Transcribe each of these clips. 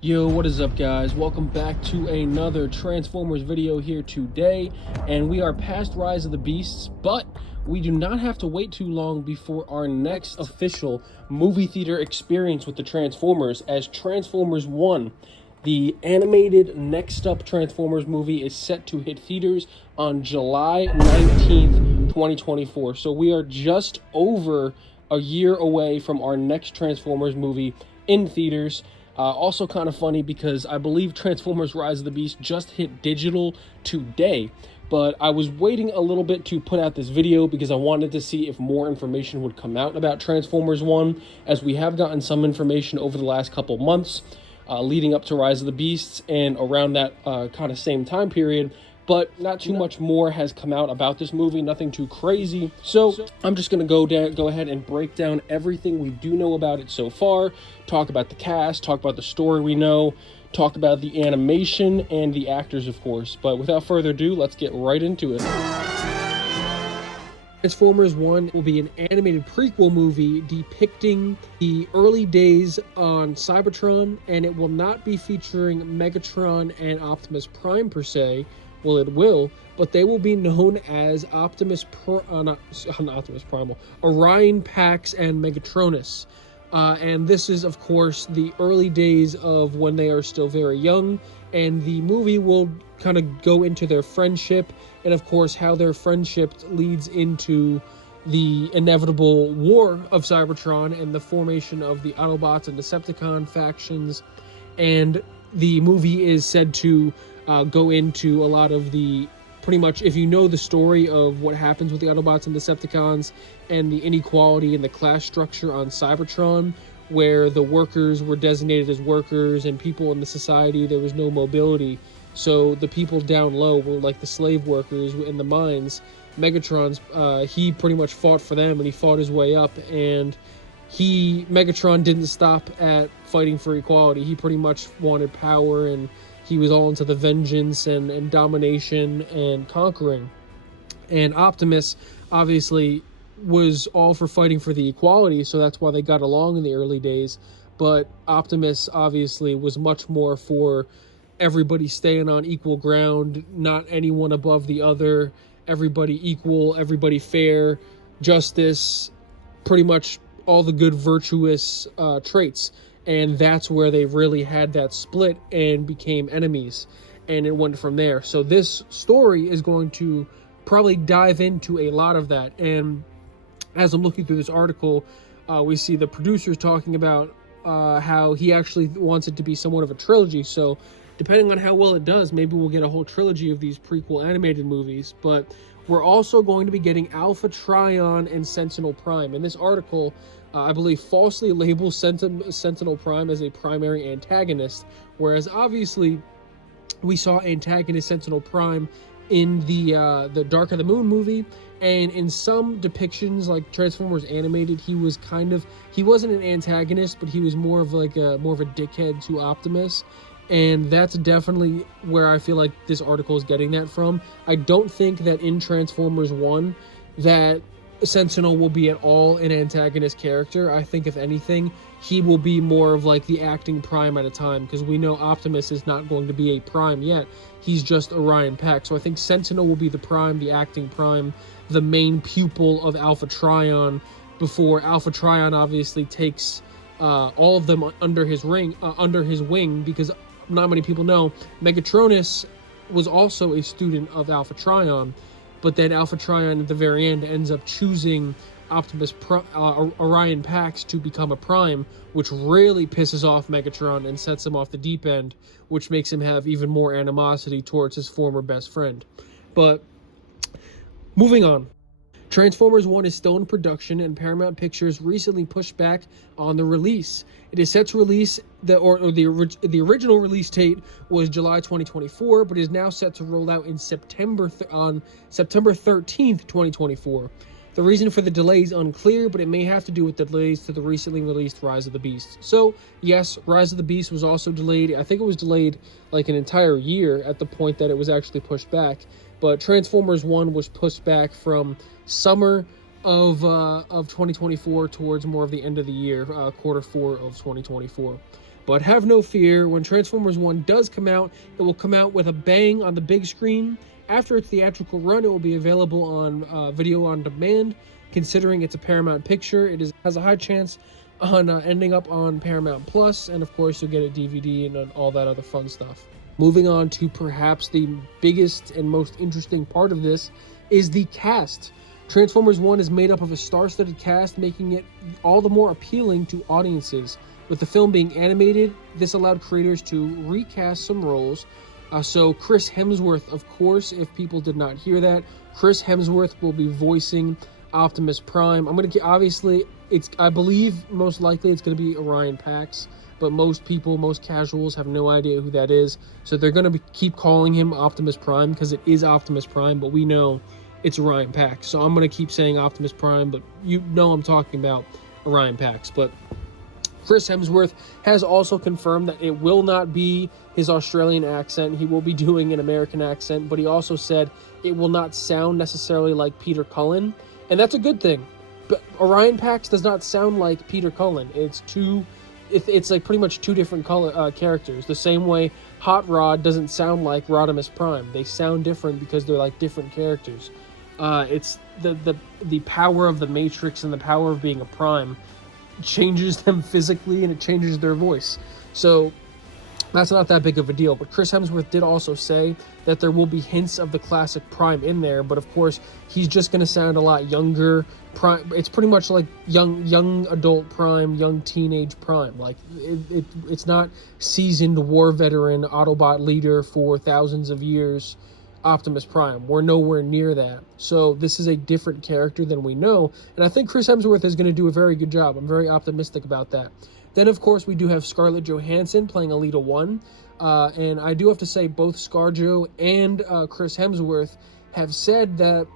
Yo, what is up, guys? Welcome back to another Transformers video here today, and we are past Rise of the Beasts, but we do not have to wait too long before our next official movie theater experience with the Transformers, as Transformers 1, the animated next up Transformers movie, is set to hit theaters on July 19th, 2024. So we are just over a year away from our next Transformers movie in theaters. Also kind of funny because I believe Transformers Rise of the Beast just hit digital today, but I was waiting a little bit to put out this video because I wanted to see if more information would come out about Transformers 1, as we have gotten some information over the last couple months leading up to Rise of the Beasts and around that kind of same time period. But not too much more has come out about this movie, nothing too crazy. So I'm just going to go ahead and break down everything we do know about it so far, talk about the cast, talk about the story we know, talk about the animation and the actors, of course. But without further ado, let's get right into it. Transformers 1 will be an animated prequel movie depicting the early days on Cybertron, and it will not be featuring Megatron and Optimus Prime per se. Well, it will, but they will be known as Optimus Primal, Orion Pax and Megatronus. And this is, of course, the early days of when they are still very young, and the movie will kind of go into their friendship, and of course how their friendship leads into the inevitable war of Cybertron and the formation of the Autobots and Decepticon factions. And the movie is said to go into a lot of the, pretty much, if you know the story of what happens with the Autobots and Decepticons and the inequality and the class structure on Cybertron, where the workers were designated as workers and people in the society, there was no mobility. So the people down low were like the slave workers in the mines. Megatron's, he pretty much fought for them, and he fought his way up, and Megatron didn't stop at fighting for equality. He pretty much wanted power, and he was all into the vengeance and domination and conquering. And Optimus obviously was all for fighting for the equality, so that's why they got along in the early days. But Optimus obviously was much more for everybody staying on equal ground, not anyone above the other, everybody equal, everybody fair, justice, pretty much all the good virtuous traits. And that's where they really had that split and became enemies, and it went from there. So this story is going to probably dive into a lot of that. And as I'm looking through this article, we see the producers talking about how he actually wants it to be somewhat of a trilogy. So depending on how well it does, maybe we'll get a whole trilogy of these prequel animated movies. But we're also going to be getting Alpha Trion and Sentinel Prime. In this article, I believe, falsely labels Sentinel Prime as a primary antagonist, whereas obviously we saw antagonist Sentinel Prime in the Dark of the Moon movie, and in some depictions like Transformers Animated, he wasn't an antagonist, but he was more of a dickhead to Optimus. And that's definitely where I feel like this article is getting that from. I don't think that in Transformers 1 that Sentinel will be at all an antagonist character. I think, if anything, he will be more of like the acting Prime at a time, because we know Optimus is not going to be a Prime yet. He's just Orion Pax. So I think Sentinel will be the Prime, the acting Prime, the main pupil of Alpha Trion, before Alpha Trion obviously takes all of them under his wing, because not many people know Megatronus was also a student of Alpha Trion, but then Alpha Trion at the very end ends up choosing Orion Pax to become a Prime, which really pisses off Megatron and sets him off the deep end, which makes him have even more animosity towards his former best friend. But moving on. Transformers 1 is still in production, and Paramount Pictures recently pushed back on the release. It is set to release, the original release date was July 2024, but is now set to roll out in September 13th, 2024. The reason for the delay is unclear, but it may have to do with delays to the recently released Rise of the Beast. So, yes, Rise of the Beast was also delayed. I think it was delayed like an entire year at the point that it was actually pushed back. But Transformers 1 was pushed back from summer of 2024 towards more of the end of the year, quarter 4 of 2024. But have no fear, when Transformers 1 does come out, it will come out with a bang on the big screen. After its theatrical run, it will be available on video on demand. Considering it's a Paramount picture, has a high chance on ending up on Paramount Plus, and of course you'll get a DVD and all that other fun stuff. Moving on to perhaps the biggest and most interesting part of this is the cast. Transformers 1 is made up of a star-studded cast, making it all the more appealing to audiences. With the film being animated, this allowed creators to recast some roles. So Chris Hemsworth, of course, if people did not hear that, Chris Hemsworth will be voicing Optimus Prime. I believe most likely it's going to be Orion Pax, but most casuals have no idea who that is. So they're going to keep calling him Optimus Prime because it is Optimus Prime, but we know it's Orion Pax. So I'm going to keep saying Optimus Prime, but you know I'm talking about Orion Pax. But Chris Hemsworth has also confirmed that it will not be his Australian accent. He will be doing an American accent, but he also said it will not sound necessarily like Peter Cullen, and that's a good thing. But Orion Pax does not sound like Peter Cullen. It's like pretty much two different characters. The same way Hot Rod doesn't sound like Rodimus Prime. They sound different because they're like different characters. It's the power of the Matrix and the power of being a Prime changes them physically, and it changes their voice. So that's not that big of a deal. But Chris Hemsworth did also say that there will be hints of the classic Prime in there, but of course he's just going to sound a lot younger. Prime, it's pretty much like young adult Prime, young teenage Prime. Like it's not seasoned war veteran Autobot leader for thousands of years Optimus Prime. We're nowhere near that. So this is a different character than we know, and I think Chris Hemsworth is going to do a very good job. I'm very optimistic about that. Then, of course, we do have Scarlett Johansson playing Alita 1, and I do have to say both ScarJo and Chris Hemsworth have said that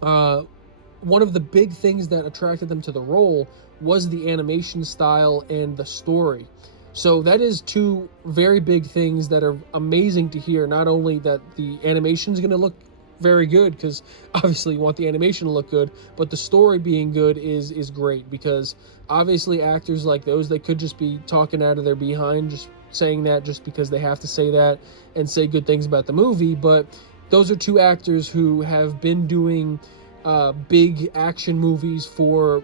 one of the big things that attracted them to the role was the animation style and the story. So that is two very big things that are amazing to hear. Not only that the animation is going to look very good, because obviously you want the animation to look good, but the story being good is great, because obviously actors like those, they could just be talking out of their behind, just saying that just because they have to say that and say good things about the movie. But those are two actors who have been doing big action movies for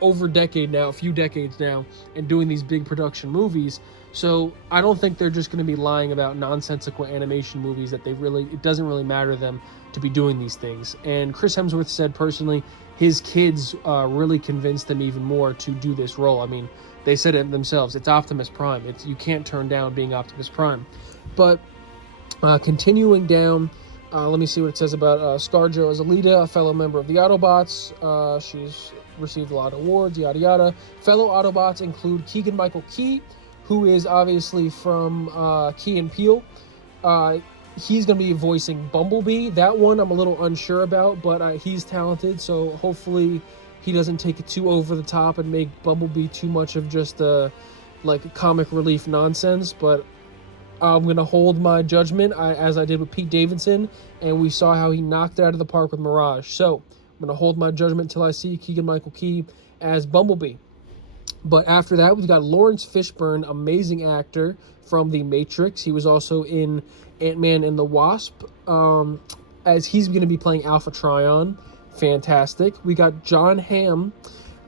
over a few decades now, and doing these big production movies. So I don't think they're just going to be lying about nonsensical animation movies that it doesn't really matter to them to be doing these things. And Chris Hemsworth said personally his kids really convinced them even more to do this role. I mean, they said it themselves, it's Optimus Prime. You can't turn down being Optimus Prime. But continuing down, let me see what it says about ScarJo as Alita, a fellow member of the Autobots. She's received a lot of awards, yada yada. Fellow Autobots include Keegan-Michael Key, who is obviously from Key and Peele. He's going to be voicing Bumblebee. That one I'm a little unsure about, but he's talented, so hopefully he doesn't take it too over the top and make Bumblebee too much of just like comic relief nonsense. But I'm going to hold my judgment as I did with Pete Davidson, and we saw how he knocked it out of the park with Mirage. So I'm going to hold my judgment until I see Keegan-Michael Key as Bumblebee. But after that, we've got Laurence Fishburne, amazing actor from The Matrix. He was also in Ant-Man and the Wasp, as he's going to be playing Alpha Trion. Fantastic. We got Jon Hamm,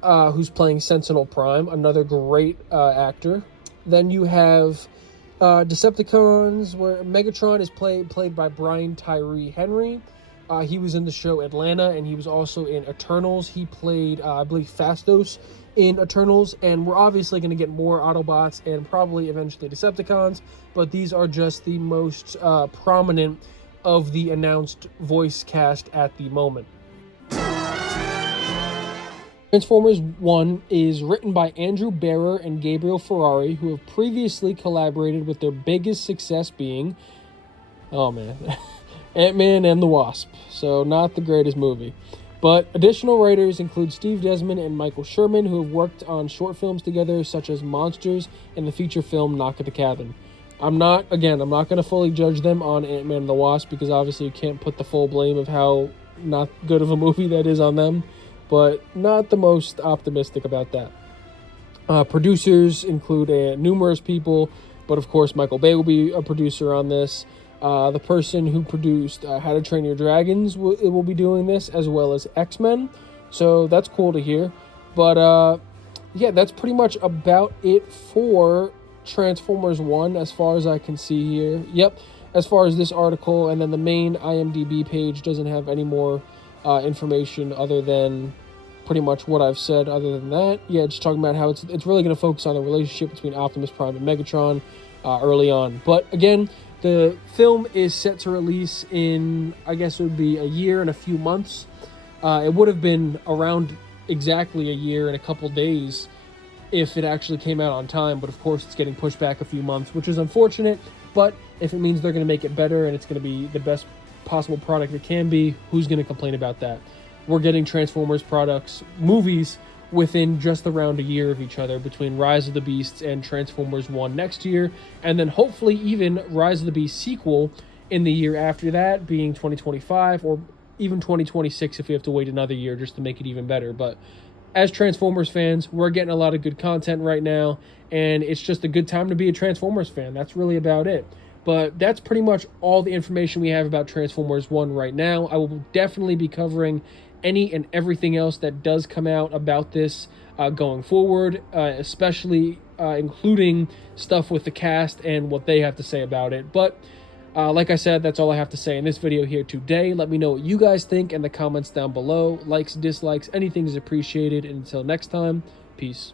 who's playing Sentinel Prime, another great actor. Then you have Decepticons, where Megatron is played by Brian Tyree Henry. He was in the show Atlanta, and he was also in Eternals. He played, I believe, Phastos in Eternals, and we're obviously going to get more Autobots and probably eventually Decepticons, but these are just the most prominent of the announced voice cast at the moment. Transformers 1 is written by Andrew Barrer and Gabriel Ferrari, who have previously collaborated, with their biggest success being, Ant-Man and the Wasp. So not the greatest movie. But additional writers include Steve Desmond and Michael Sherman, who have worked on short films together, such as Monsters and the feature film Knock at the Cabin. I'm not going to fully judge them on Ant-Man and the Wasp, because obviously you can't put the full blame of how not good of a movie that is on them, but not the most optimistic about that. Producers include numerous people, but of course Michael Bay will be a producer on this. The person who produced How to Train Your Dragons will be doing this, as well as X-Men. So that's cool to hear. But yeah, that's pretty much about it for Transformers 1 as far as I can see here. Yep, as far as this article, and then the main IMDb page doesn't have any more information other than pretty much what I've said. Other than that, yeah, just talking about how it's really going to focus on the relationship between Optimus Prime and Megatron early on. But again, the film is set to release in, I guess it would be a year and a few months. It would have been around exactly a year and a couple days if it actually came out on time, but of course it's getting pushed back a few months, which is unfortunate. But if it means they're going to make it better and it's going to be the best possible product it can be, who's going to complain about that? We're getting Transformers movies within just around a year of each other, between Rise of the Beasts and Transformers 1 next year, and then hopefully even Rise of the Beasts sequel in the year after that, being 2025, or even 2026 if we have to wait another year just to make it even better. But as Transformers fans, we're getting a lot of good content right now, and it's just a good time to be a Transformers fan. That's really about it. But that's pretty much all the information we have about Transformers 1 right now. I will definitely be covering any and everything else that does come out about this going forward, especially including stuff with the cast and what they have to say about it. But like I said, that's all I have to say in this video here today. Let me know what you guys think in the comments down below. Likes, dislikes, anything is appreciated. And until next time, peace.